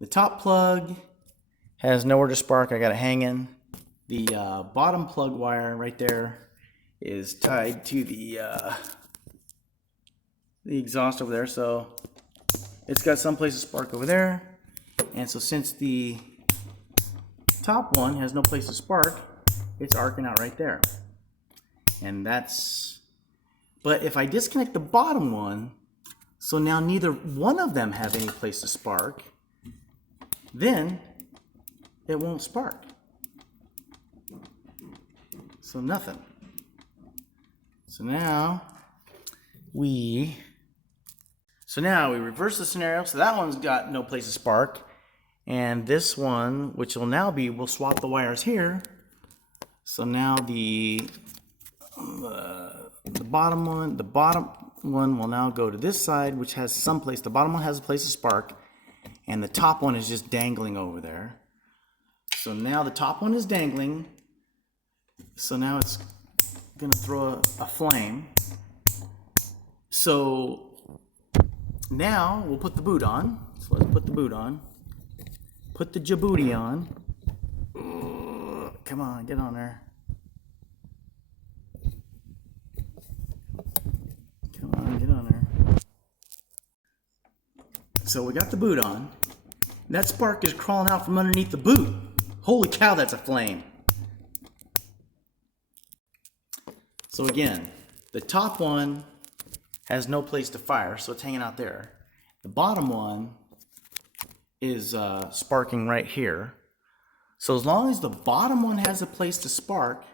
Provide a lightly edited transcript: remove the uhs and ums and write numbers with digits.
The top plug has nowhere to spark. I got it hanging. The bottom plug wire right there is tied to the exhaust over there, so it's got someplace to spark over there. And so since the top one has no place to spark, it's arcing out right there. And that's, but if I disconnect the bottom one, so now neither one of them have any place to spark, then it won't spark. So nothing. So now we reverse the scenario. So that one's got no place to spark. And this one, which will now be, we'll swap the wires here. So now the bottom one will now go to this side, which has some place. The bottom one has a place to spark, and the top one is just dangling over there. So now the top one is dangling. So now it's gonna throw a flame. So now we'll put the boot on. So let's put the boot on. Put the jabooty on. Come on, get on there. Come on, get on there. So we got the boot on. That spark is crawling out from underneath the boot. Holy cow, that's a flame. So again, the top one has no place to fire, so it's hanging out there. The bottom one is sparking right here. So as long as the bottom one has a place to spark,